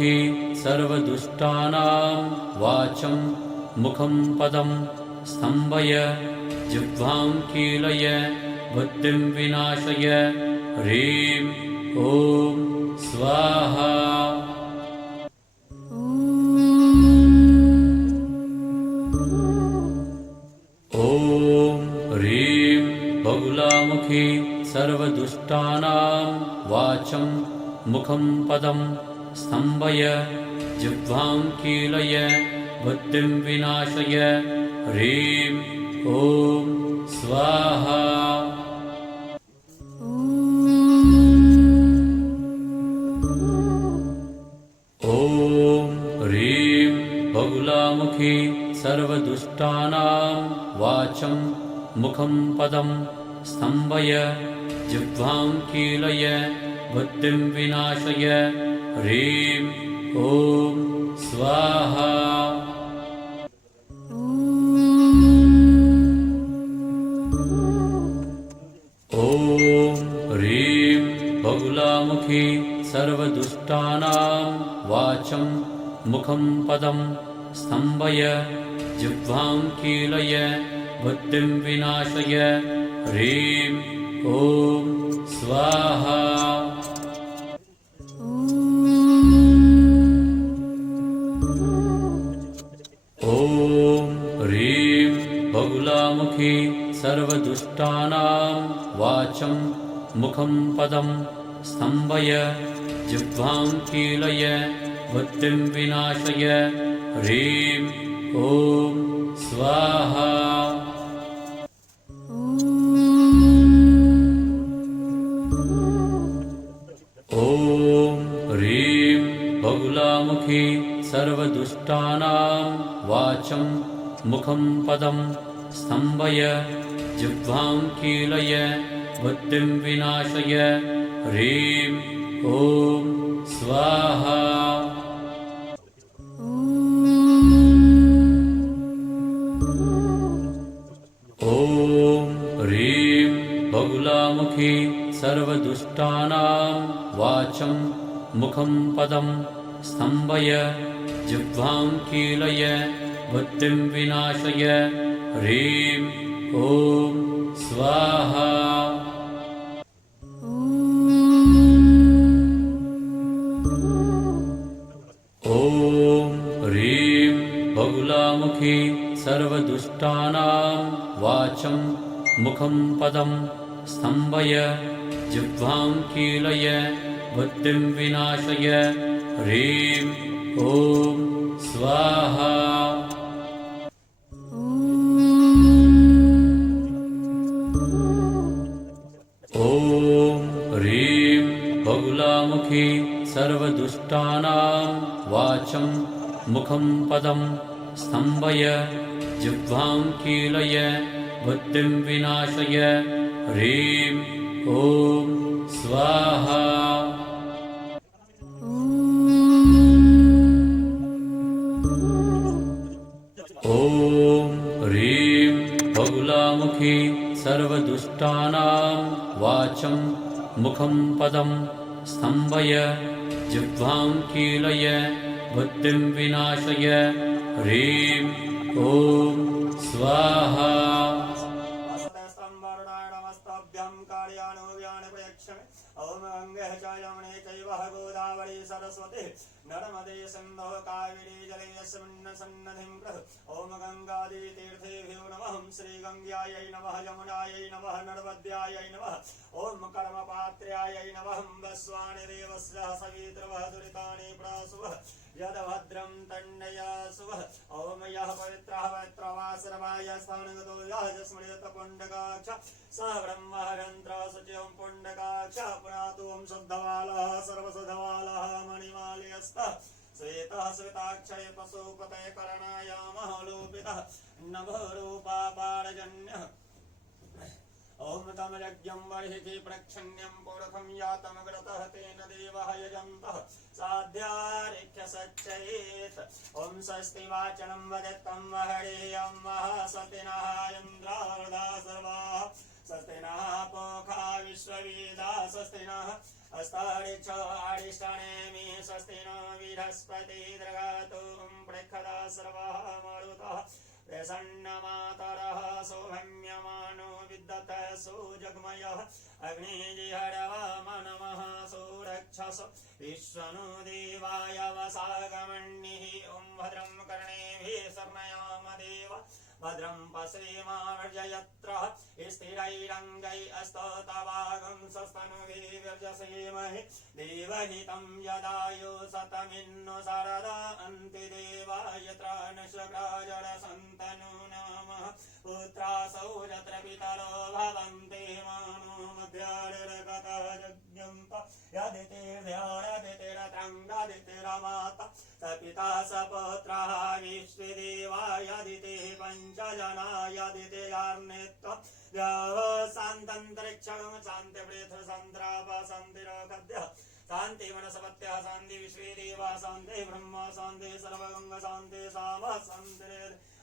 बगुलामुखी सर्वदुष्टानां वाचं मुखं पदं स्तम्भय जिह्वां कीलय बुद्धिं विनाशय ह्रीं ॐ स्वाहा। ॐ ह्रीं बगुलामुखी सर्वदुष्टानां वाचं मुखं पदं स्तम्भय जिह्वां कीलय बुद्धिं विनाशय ह्रीं ॐ स्वाहा। ॐ ह्रीं बगुलामुखी सर्वदुष्टानां वाचं मुखं पदं स्तम्भय जिह्वां कीलय बुद्धिं विनाशय ह्रीं ॐ स्वाहा। ॐ ह्रीं बगुलामुखी सर्वदुष्टानां वाचं मुखं पदं स्तम्भय जिह्वां कीलय बुद्धिं विनाशय ह्रीं ॐ स्वाहा। ॐ ह्रीं बगुलामुखी सर्वदुष्टानां वाचं मुखं पदं स्तम्भय जिह्वां कीलय बुद्धिं विनाशय ह्रीं ॐ स्वाहा। ॐ ह्रीं बगुलामुखी सर्वदुष्टानां वाचं मुखं पदं स्तम्भय जिह्वां कीलय बुद्धिं विनाशय ह्रीं ॐ स्वाहा। ॐ ह्रीं बगुलामुखी सर्वदुष्टानां वाचं मुखं पदं स्तम्भय जिह्वां कीलय बुद्धिं विनाशय ह्रीं ॐ स्वाहा। ॐ ह्रीं बगुलामुखी सर्वदुष्टानां वाचं मुखं पदं स्तम्भय जिह्वां कीलय बुद्धिं विनाशय ह्रीं ॐ स्वाहा। ॐ ह्रीं बगुलामुखी सर्वदुष्टानां वाचं मुखं पदं स्तम्भय जिह्वां कीलय बुद्धिं विनाशय ह्रीं ॐ स्वाहा। ॐ ह्रीं बगुलामुखी सर्वदुष्टानां वाचं मुखं पदं स्तम्भय जिह्वां कीलय बुद्धिं विनाशय ह्रीं ॐ स्वाहा। ओम गंगे च यमुने चैव गोदावरी सरस्वती नर्मदे सिन्धु कावेरी जलेऽस्मिन् सन्निधिं कुरु। ओम गंगादेवी तीर्थेभ्यो नमः। श्री गंगायै नमः, यमुनायै नमः, नर्मद्यायै नमः। ओम कर्मपात्र्यायै नमः। वस्वानि देवस्य सवितृवः दुरितानि प्रासुवः यद्भद्रं तन्नयासुवः। ओम यः पवित्रः पवित्रवासरवाय स्थानगतो यः स्मृतपुण्डकाक्ष स ब्रह्महरन्त्र शुचिं पुण्डकाक्ष पुनातु ओम शुद्धवालः सर्वशुद्धवालः मणिमाल्यस्तः श्वेतः श्वेताक्षय पशुपतये करणायामः लोपितः नभो रूपापारजन्यः। ओम तमयज्ञं वर्हिति प्रक्षण्यं पुरखं यातमग्रतः तेन देवः यजन्तः साध्यारिख्यसच्चयेत्। ओम स्वस्ति वाचनं वदत्तं वहरेयं महासतिनः इन्द्रार्धा सर्वाः स्वस्ति नः पूषा विश्ववेदाः स्वस्ति नः अस्तारिक्षारिष्टानेमि स्वस्ति नो बृहस्पति दृगातु पृखदा सर्वः मरुतः प्रसन्नमातरः सौभम्यमानो विद्यते सुजग्मयः अग्निजिहरवामनमः सुरक्षस विश्वनो देवाय वसागमन्निः ॐ भद्रं कर्णेभिः शर्णयाम देव भद्रं पश्येमार्जयत्रः स्थिरैरङ्गैः स्तोतवागं सस्तनुभिर्व्यजसेमहि देवहितं यदायु शतमिन्नु शरदा अन्ति देवाय त्राणशक्राजरसन्तनु नमः पुत्रासौ यत्र पितरो भवन्ति मानो मध्यार्गतः यज्ञन्त यदितिर्ध्यानदितिरतङ्गदितिरमाता स पिता स पुत्रः विश्वदेवा यदितिः पञ्चजना यदितिर्नित्वं शान्तन्तरिक्षं शान्तिपृथ सन्त्राप शान्तिरखद्यः शान्ति वनस्पत्यः शान्ति विश्वेदेवा शान्ति ब्रह्म शान्ति सर्वगङ्ग शान्ति साम शान्तिरे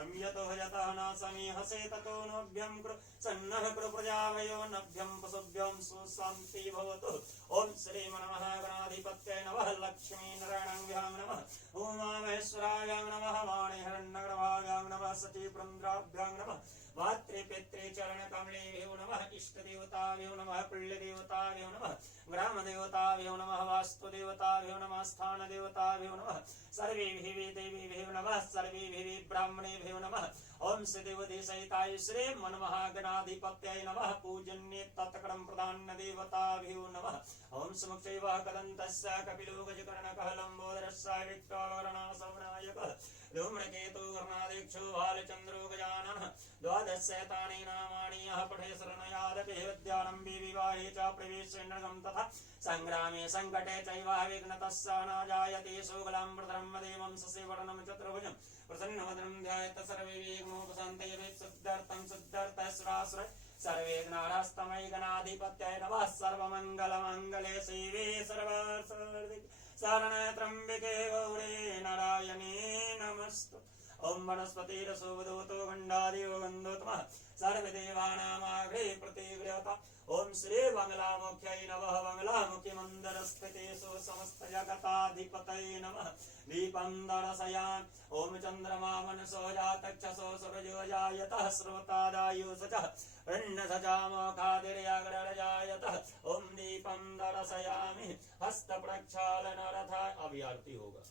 अम्यतो यतः न समीहसे ततो नभ्यं कृ सन्नः कृ प्रजावयो नभ्यं पशुभ्यं सुशान्ति भवतु ॐ श्री नमः गणाधिपत्यै नमः लक्ष्मी नारायणाभ्यां नमः उमामहेश्वराभ्यां नमः वाणीहिरण्यगर्भाभ्यां नमः सचीपुरन्द्राभ्यां नमः मातृपितृचरणकमलेभ्यो नमः इष्टदेवताभ्यो नमः पुण्यदेवताभ्यो नमः ग्रामदेवताभ्यो नमः वास्तुदेवताभ्यो नमः स्थानदेवताभ्यो नमः सर्वेभिः देवीभ्यो नमः सर्वेभिः ब्राह्मणेभ्यो नमः ॐ श्रीदेवदेशयिताय श्री मनमहागणाधिपत्याय नमः पूजन्ये तत्करं प्रधानदेवताभ्यो नमः ॐ सुमुखैव कदन्तस्य कपिलो गजकर्णकः लम्बोदरस्य विक्रमवर्णासवनायकः धूम्रकेतु वर्णाध्यक्षो भालचन्द्रो गजाननः द्वादशशतानि नामानि यः पठे शरणयादपि विद्यारम्भे विवाहे च प्रवेशेन्द्रगं तथा सङ्ग्रामे सङ्कटे चैव विघ्नतस्य न जायते शोकलाम्बरधरं देवं ससेवरणं चतुर्भुजं प्रसन्नवदनं ध्यायेत् सर्वे विघ्नोपशान्तये सिद्ध्यर्थं सिद्ध्यर्थश्राश्रय सर्वेघ्नारास्तमयि गणाधिपत्याय नमः सर्वमङ्गलमङ्गले शिवे सर्वार्थसाधिके शरण्ये त्र्यम्बके गौरी नारायणी नमस्तु ॐ वनस्पतिरसोवदोतो गण्डादियो गन्धोत्तमः सर्वदेवानामाग्रे प्रतिगृहता ॐ श्री बंगलामुख्यै नमः बंगलामुखी मन्दिरस्थितेषु समस्तजगताधिपतये नमः दीपं दर्शयामि ॐ चन्द्रमा मनसो जातक्षसो सूर्यो जायतः श्रोतादायुषचः ऋण्यसजामोखादिर्यग्रजायतः ॐ दीपं दर्शयामि हस्तप्रक्षालनरथाय अभी आरती होगा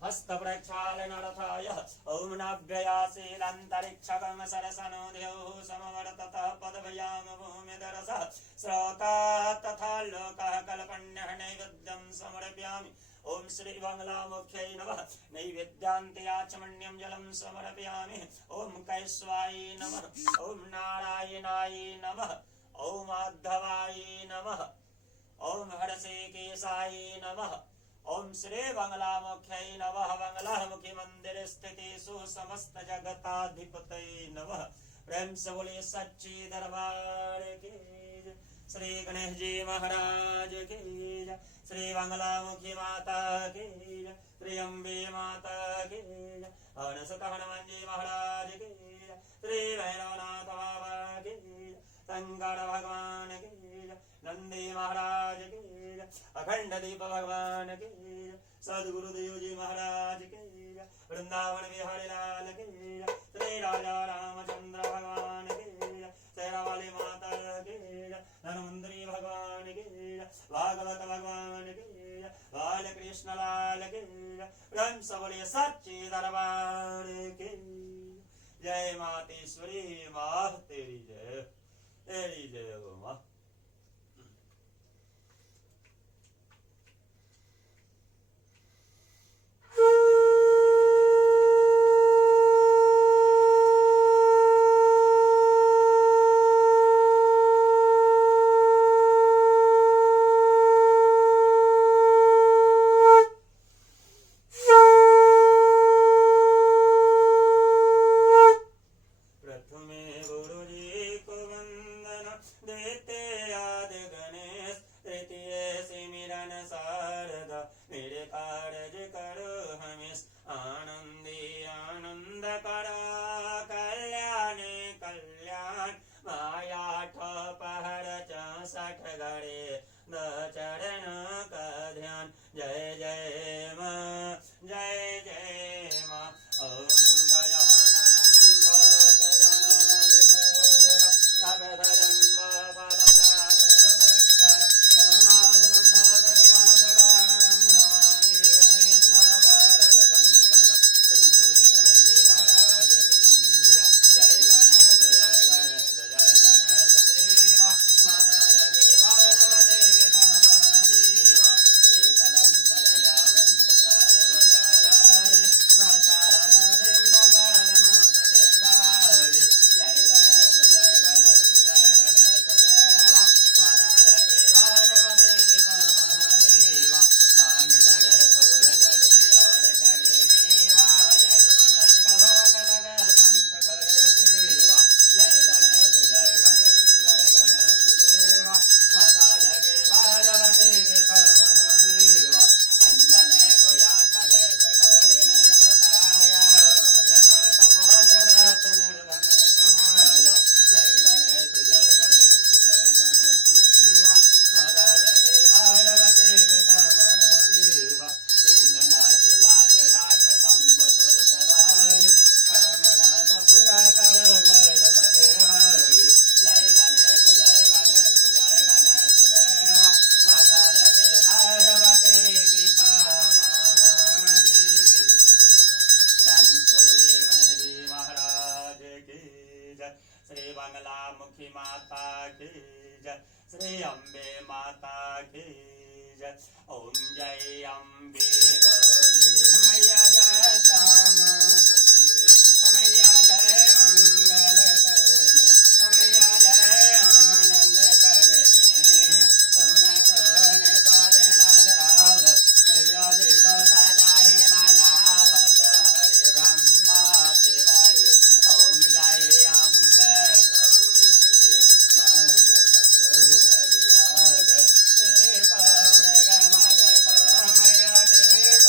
हस्तप्रक्षालनरथाय ॐ नाभ्ययासीलन्तरिक्षगं सरसनो द्यौः समवर्ततः पदभयाम भूमिदरसः श्रोतः तथा लोकः कल्पन्यः नैवेद्यं समर्पयामि ॐ श्री बंगलामुख्यै नमः नैवेद्यान्त्याचमन्यं जलं समर्पयामि ॐ कैश्वाय नमः ॐ नारायणाय नमः ॐ माधवाय नमः ॐ हर्षिकेशाय नमः ॐ श्री बंगलामुख्यै नमः बंगलामुखी मंदिर स्थितेषु समस्त जगताधिपतये नमः प्रेम से बोले सच्ची दरबार की श्री गणेश जी महाराज की श्री बंगलामुखी माता की श्री अम्बे माता की अनसत हनुमान जी महाराज की श्री भैरवनाथ बाबा की शंकर भगवान की नंदी महाराज की अखंड दीप भगवान की सदगुरुदेव जी महाराज की वृंदावन बिहारी लाल की श्री राजा रामचंद्र भगवान की शेरावाली माता की धनवंतरी भगवान की भागवत भगवान की बालकृष्ण लाल की प्रेम से बोलिए सच्ची दरबार की जय मातेश्वरी माँ तेरी जय हो माँ। देते श्री बंगला मुखी माता की जय, श्री अम्बे माता की जय। ओम जय अम्बे गौरी मैया जय श्याम गौरी मैया जय मंगल करने मैया जय आनंद करने सुन सुन तारे नाराव मैया जी को सदाहि मनावत हरि ब्रह्मा तिवारी। ओम जय अम्बे गौरी मन संदूर हरियाज एक मृग मदक मैया टेक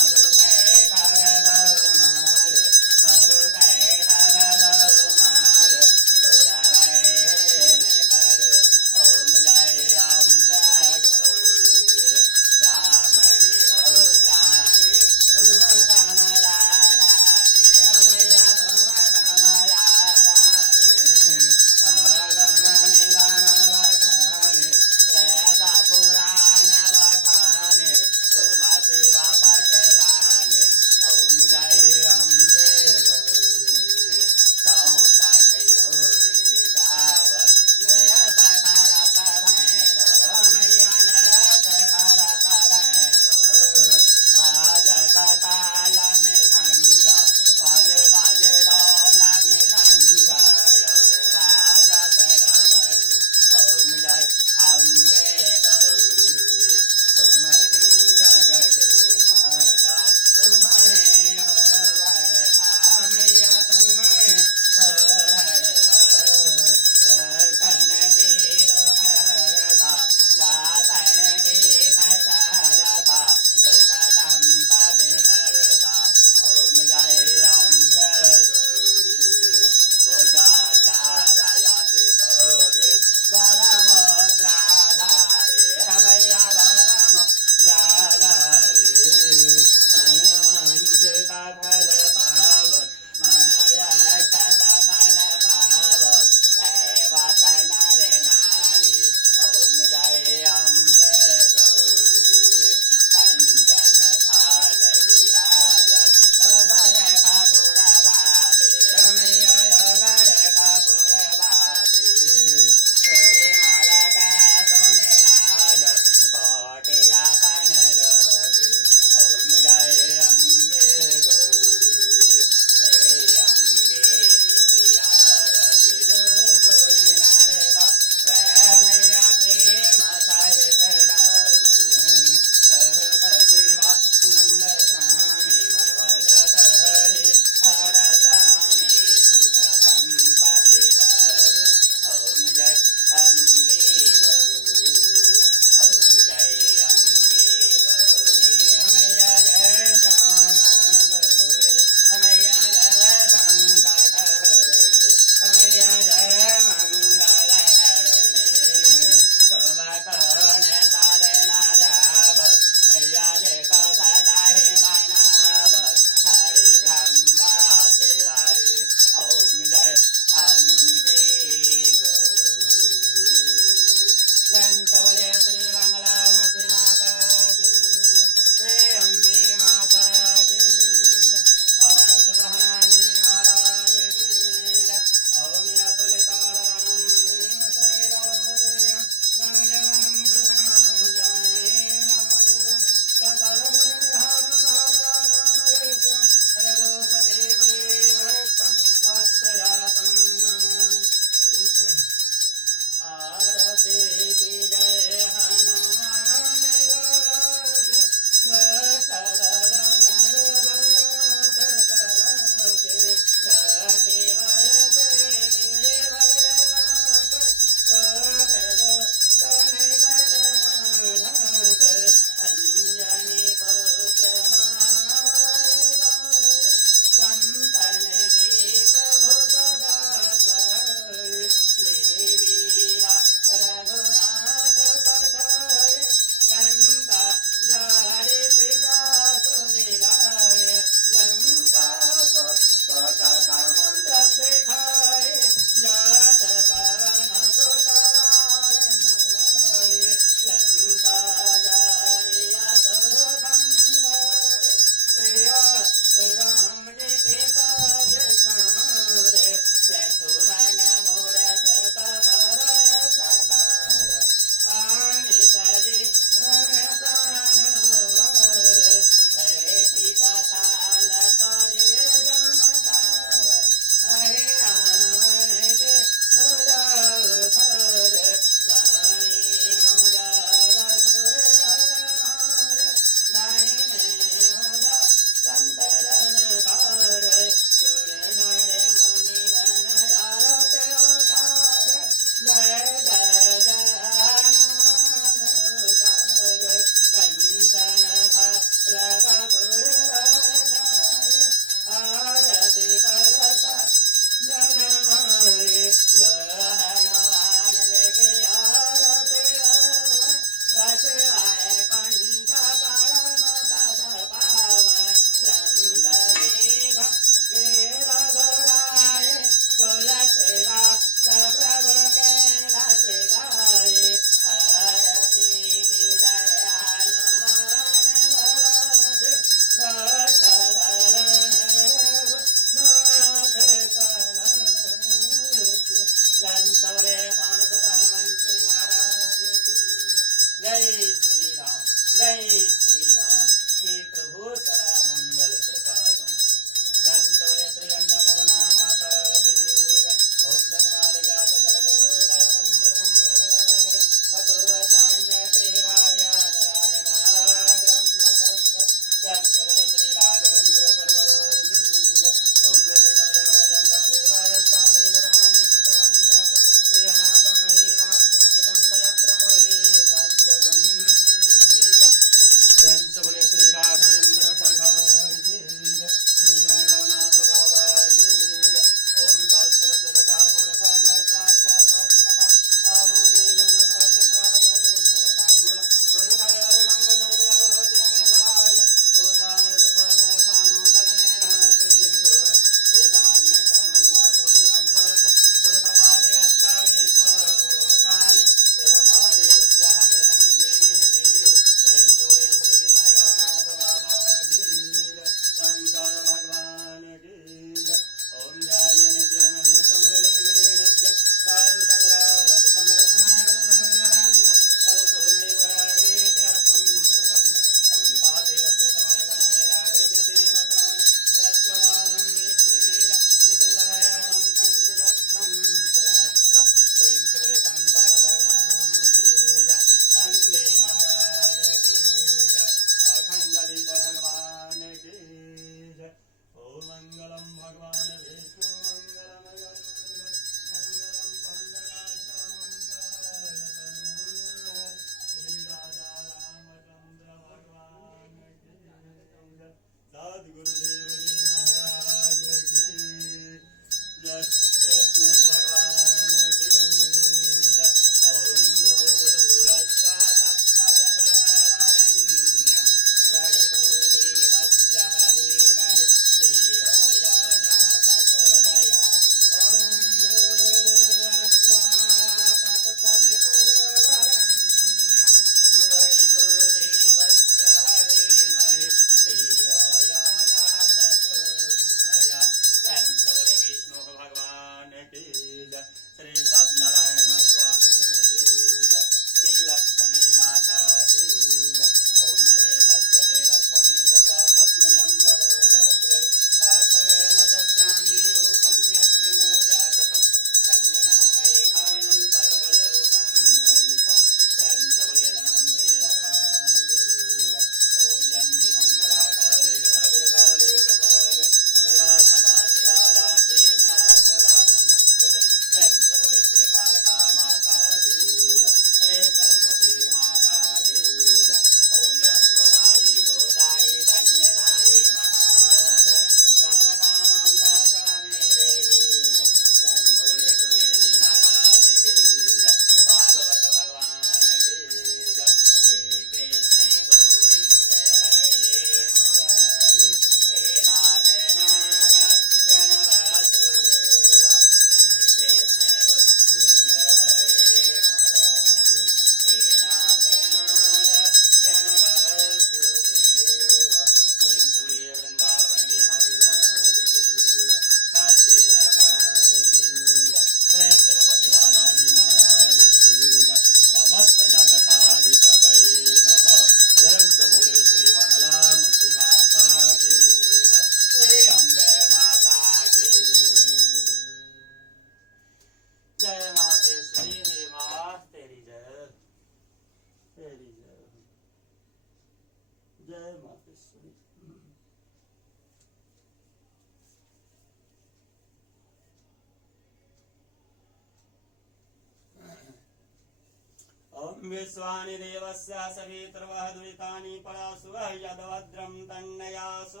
ॐ विश्वानि देवस्य सवितर्वः दुरितानि परासु यद्भद्रं तन्नयासु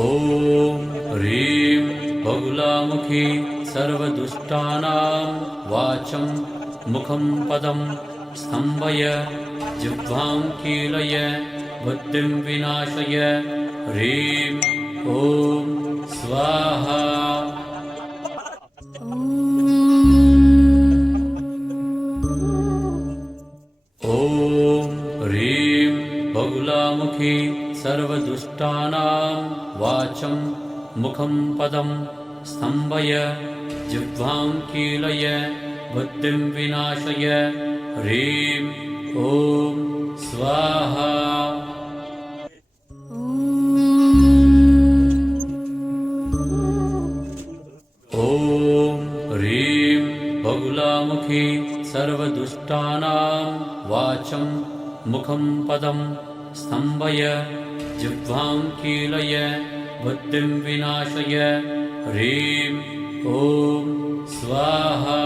ॐ ह्रीं बगुलामुखी सर्वदुष्टानां वाचं मुखं पदं स्तम्भय जिह्वां कीलय बुद्धिं विनाशय ह्रीं ॐ स्वाहा ॐ ह्रीं बगुलामुखी सर्वदुष्टानां वाचं मुखं पदं स्तम्भय जिह्वां कीलय बुद्धिं विनाशय ह्रीं ॐ स्वाहा ॐ ह्रीं बगुलामुखी सर्वदुष्टानां वाचं मुखं पदं स्तम्भय जिह्वां कीलय बुद्धिं विनाशय ह्रीं ॐ स्वाहा